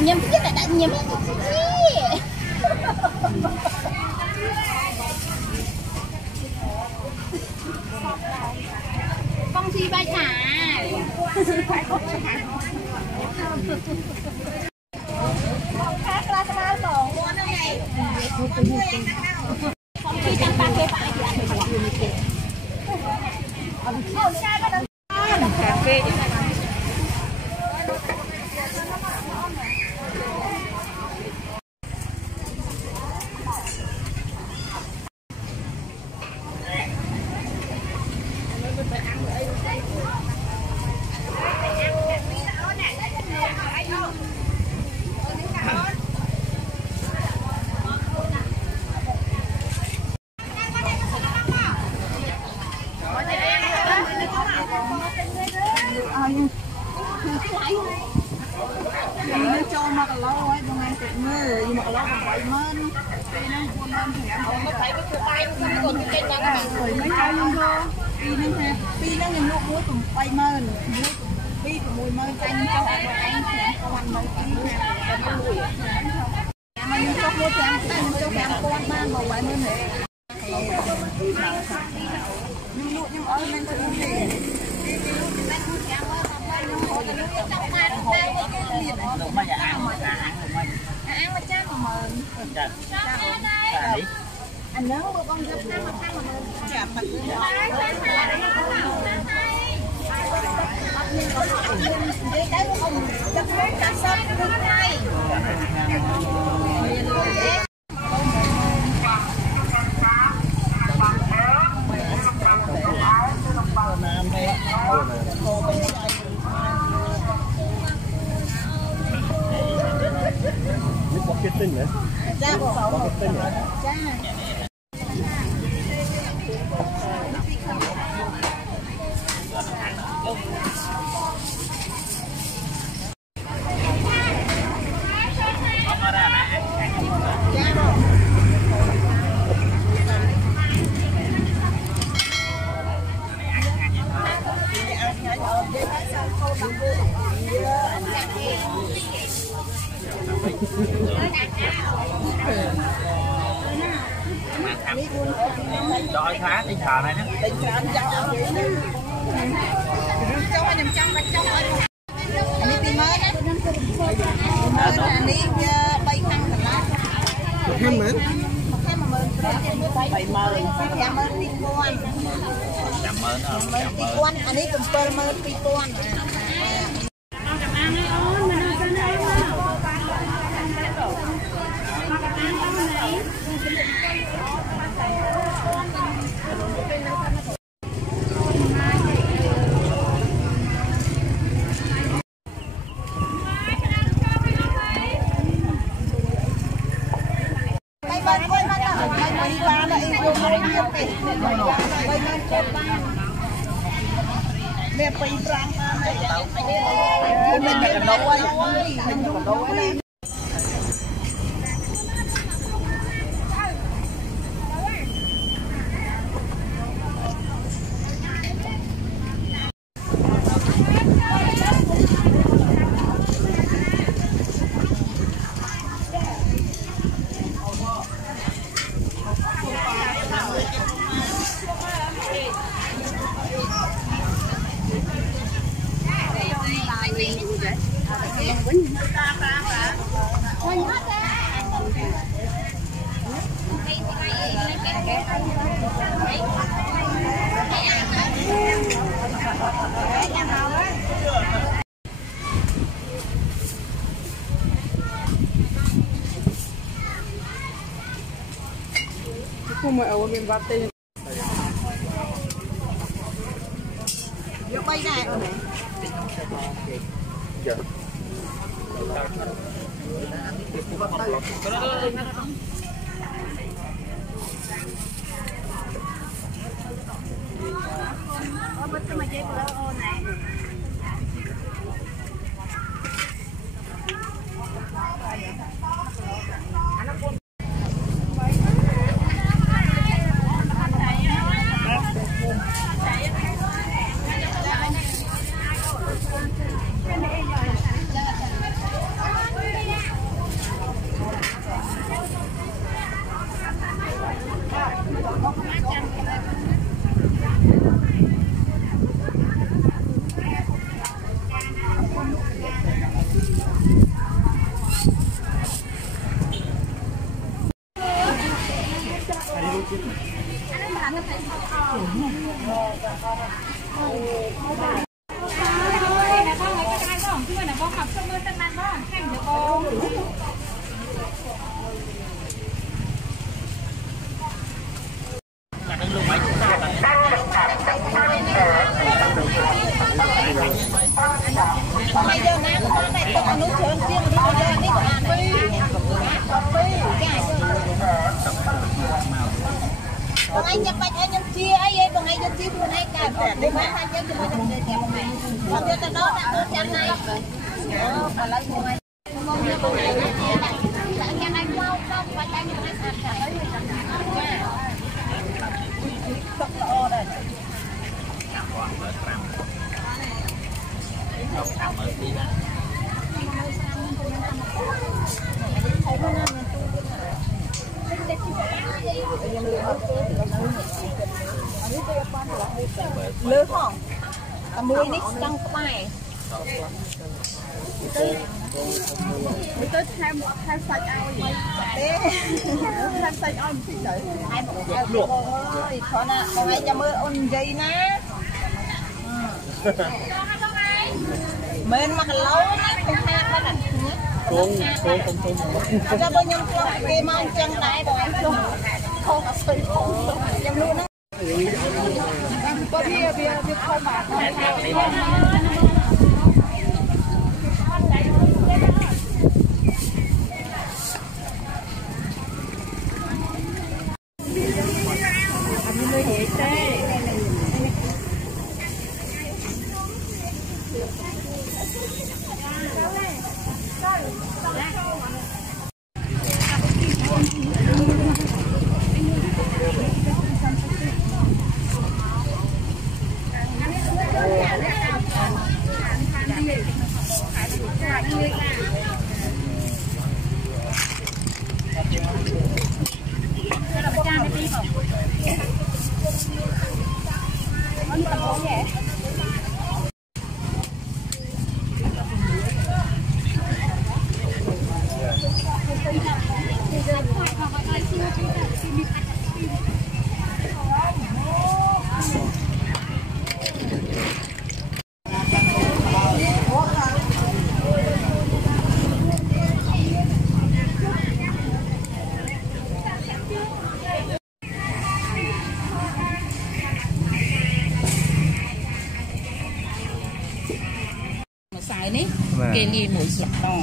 Nhâm cái này đã nhâm con chi bay thả con khác là sao tổ con này con chi tăng ba cái phải thì ăn được cà phê cho mà cái lâu ấy bông ăn tiện mưa nhưng mà cái lâu còn vậy mơn vì nó buồn mơn thì em không thấy cái cửa tay nó còn cái trên đó các bạn rồi mấy chai luôn thôi vì nó nhìn lúc muối cùng quay mơn vì cùng mùi mơn canh cho anh thì em không ăn mấy cái nè nó mùi mà nhưng cho muối thì em tay cho em con ban vào quay mơn này nhưng lụa nhưng ơi lên từ gì ăn mà chắc mà anh nấu bữa con giúp ăn mà ăn mà chả mặt đấy không chấp lấy cả sắp thứ hai marketing ya? Marketing ya? Rồi khá tinh thờ này nè. Tinh thờ anh cho anh nằm trong anh đi tìm mới anh đi bay tăng thật lá. Thêm mấy? Bảy mời, chạm ơn đi quan. Chạm ơn đi quan, anh ấy cùng bơ mơ đi quan. Mẹ phải rang mình nấu ăn không mà ở bên Bắc Tây vô bay này ở đây anh nhập bạch anh nhập chia ấy bằng anh nhập chia của anh cả để mà hai chân cho mình để kẹp này còn cho tao đó đã tốt chân này còn lấy của anh không như của này chia lại lại nhà anh đâu đâu bạch anh nhập bạch ăn cả ấy sắp to đây lứa không? Mùi nít trong cái tôi thêm sạch ao gì? Thêm sạch ao gì đấy? Hai một luộc. Ôi, con ạ, con ấy cho mưa ôn dây ná. Bên mà cái lâu nó không hạt đó nè. Không. Cho bao nhiêu cái mong chân đáy rồi em không. Không có sự không. Em luôn á. Có bia không mà. Anh nuôi hệ tê. Cái đi mũi sụp đỏ.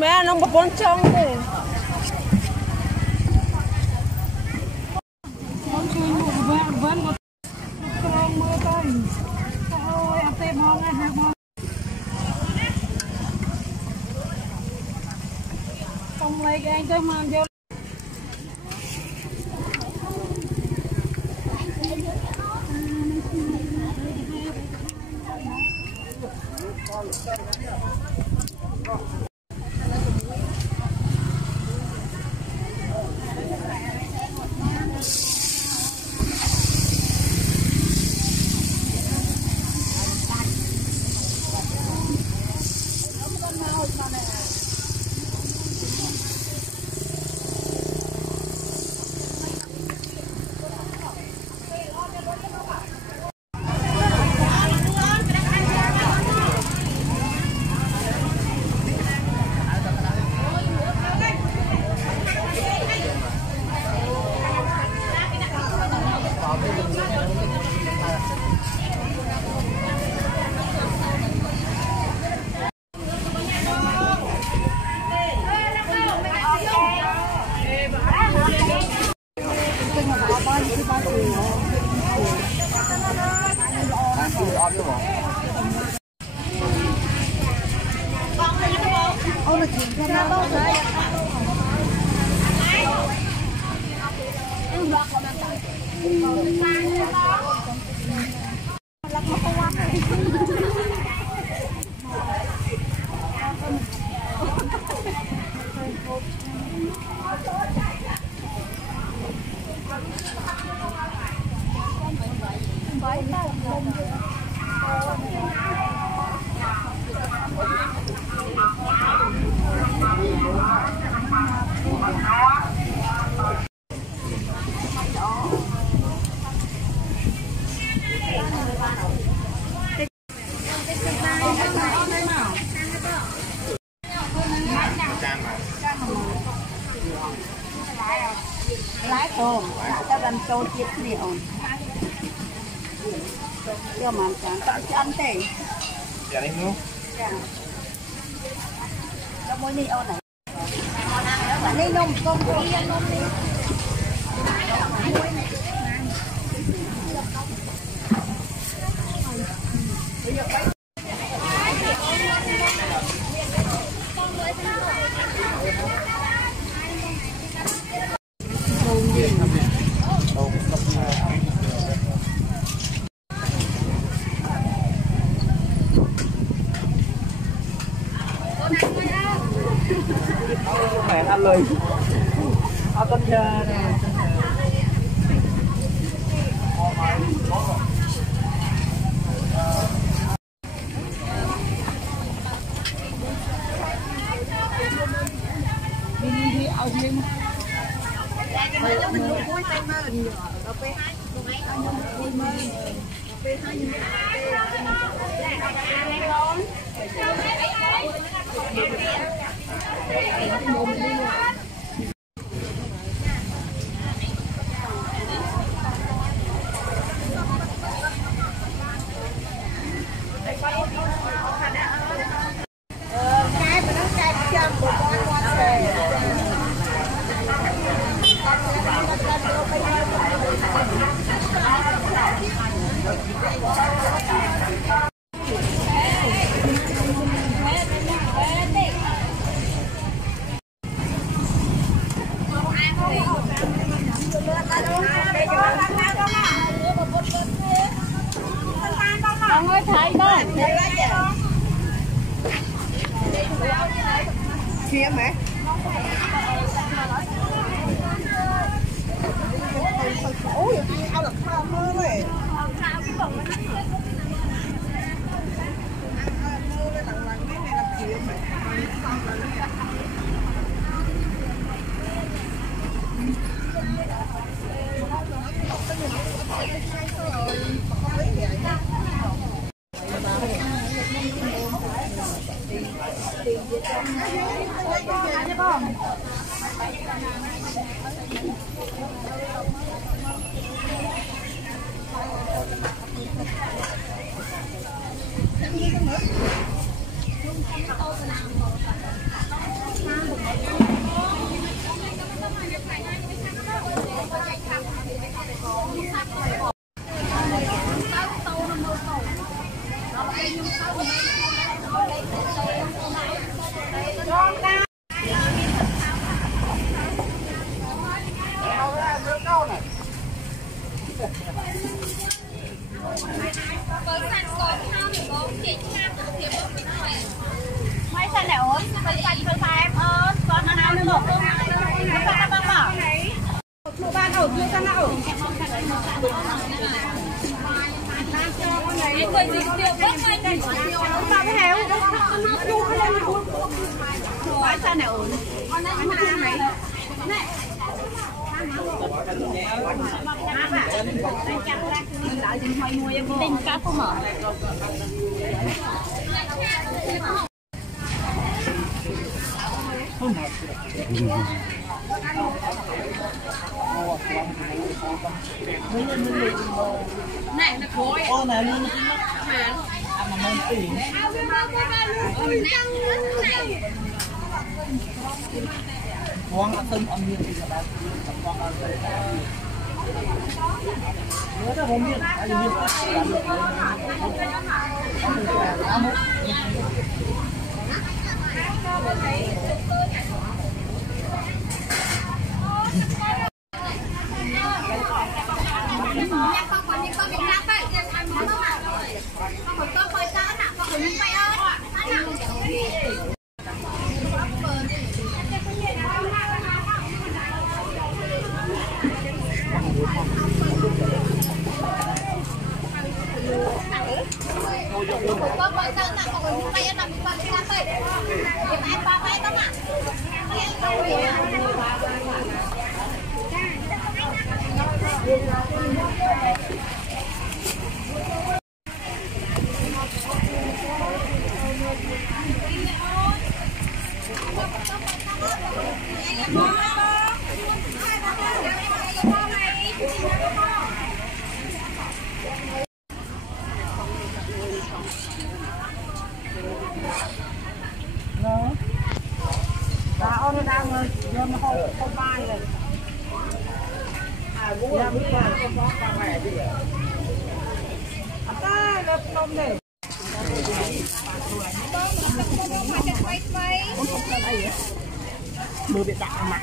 mẹ nó một con trông kìa con chui một vẫn một con mưa tay ôi ăn tê mong này hai mong không lấy cái anh tới mang vô lái tôm ta làm tô chiết liệu cho mà tặng cho anh tê dạ đi mua cho mỗi đi ô này bạn đi nông công đi nông đi mẹ ăn lời con chờ nè đi ao thêm mình cuối tay mơ nhiều ở bên hai bên mơ bên hai cái mà nó cay chân của con xề ông ơi thấy con kia mẹ mấy xe lẻ ổn, mấy xe đi xe em ơi, con nó nào nữa một con nó bao bảo. Thua ban ổn, thua con nào ổn. Người gì tiêu bớt mấy cái sao cái héo. Mấy xe lẻ ổn. Con nó mà mấy. Này. Tinh cá không mở. Này nó khối. Ô này luôn nó hàn. Ăn mà mông tỉ. Quang ăn tôm ăn miên thì là quang ăn tôm. Nhớ ra hôm miên, ai miên nó đang nó không bay rồi. À vui là không có ba mẹ gì à? Ta lập nông này. Mưa bị đặt mặt.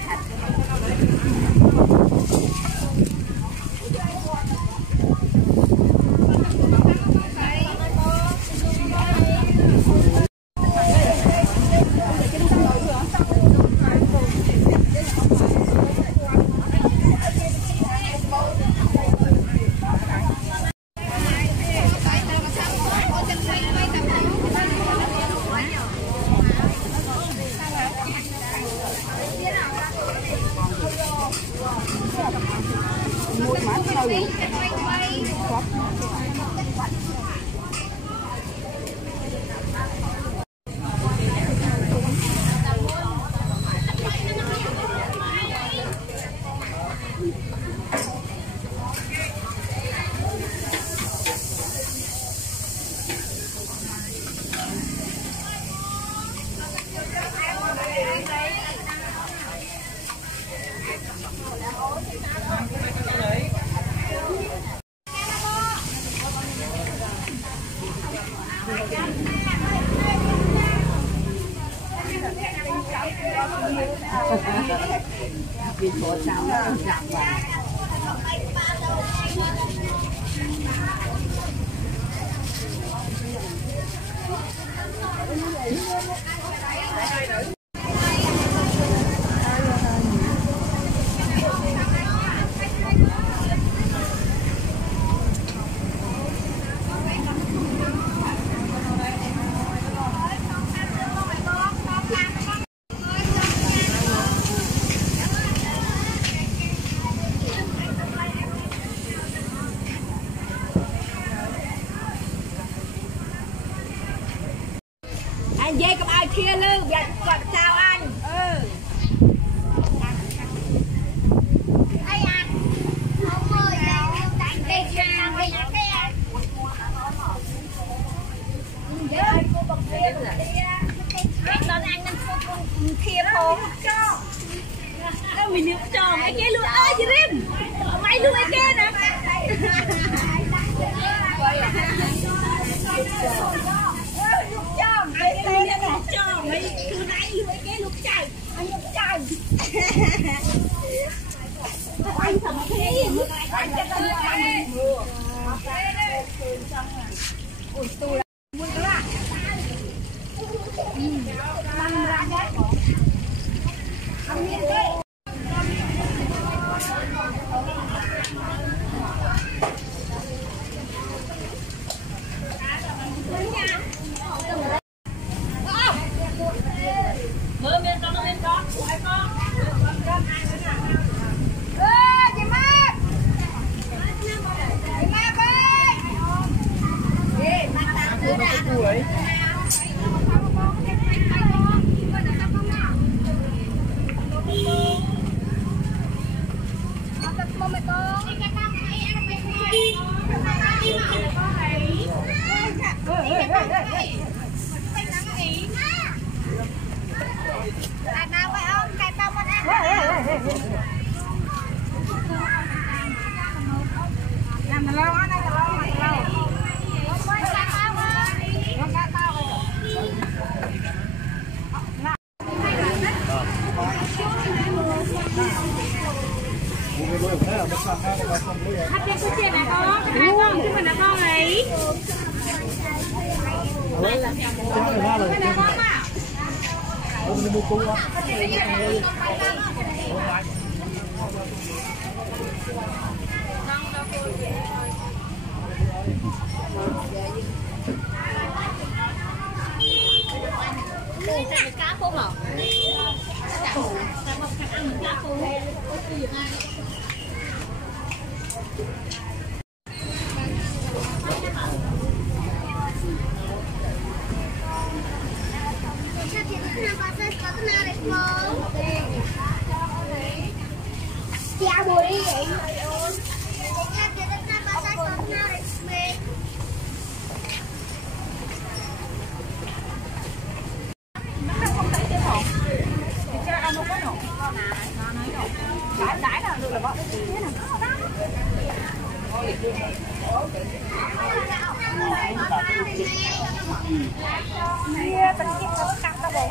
Vì có sao nó giảm vào. anh dây cầm ai kia lư vậy còn chào anh ai à không ơi đánh đi sang đi cái cô bọc kia đón anh kia không cho mình được cho mấy kia luôn ơi chị Rim mấy luôn mấy kia nè cho mấy cái này cho mấy thứ này mấy cái lúc chạy anh lúc chạy anh thầm thế anh cho tôi anh ui tôi muốn cái là ăn ra đấy ăn miếng đấy hấp dẫn cái này con, hai con chứ mình là con này. Cái này con à? Cá phô hả? Một khách ăn mình cá phô. Chào buổi đi vậy. Đãi là được là bọn thế nào kia tình kiếp nó căng ta bộ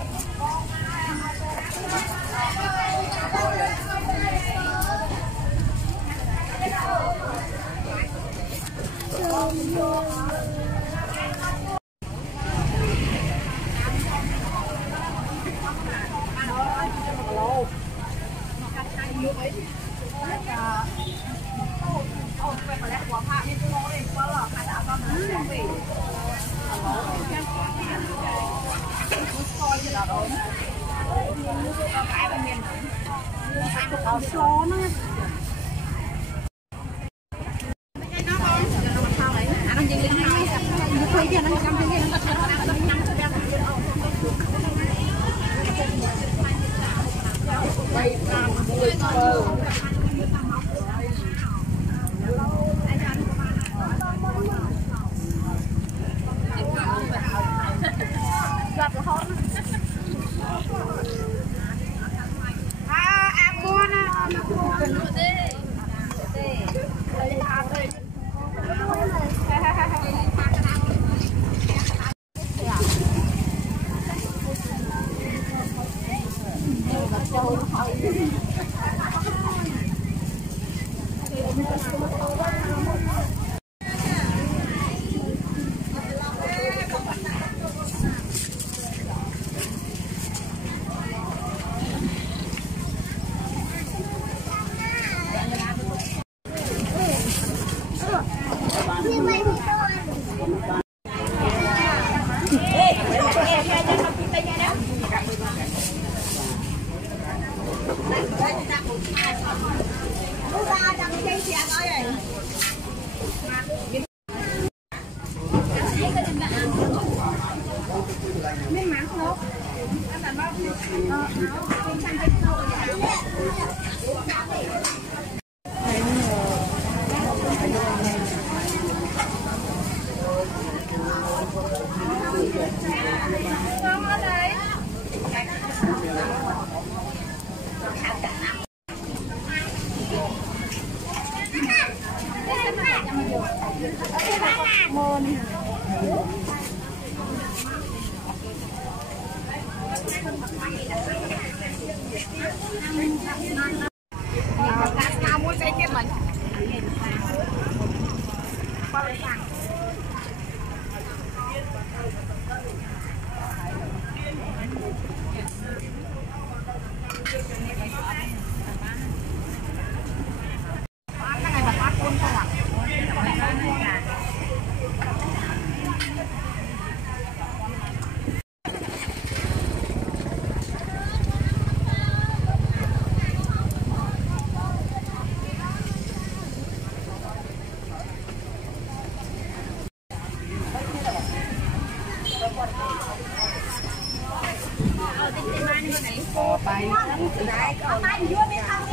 Hãy subscribe cho kênh Ghiền Mì Gõ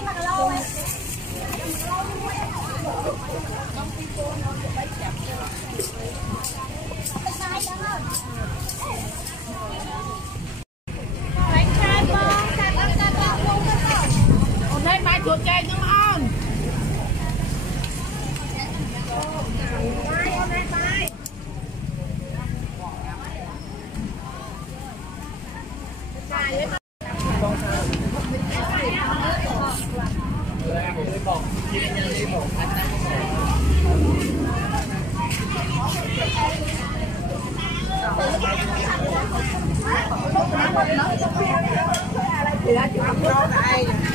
để không bỏ lỡ những video hấp dẫn.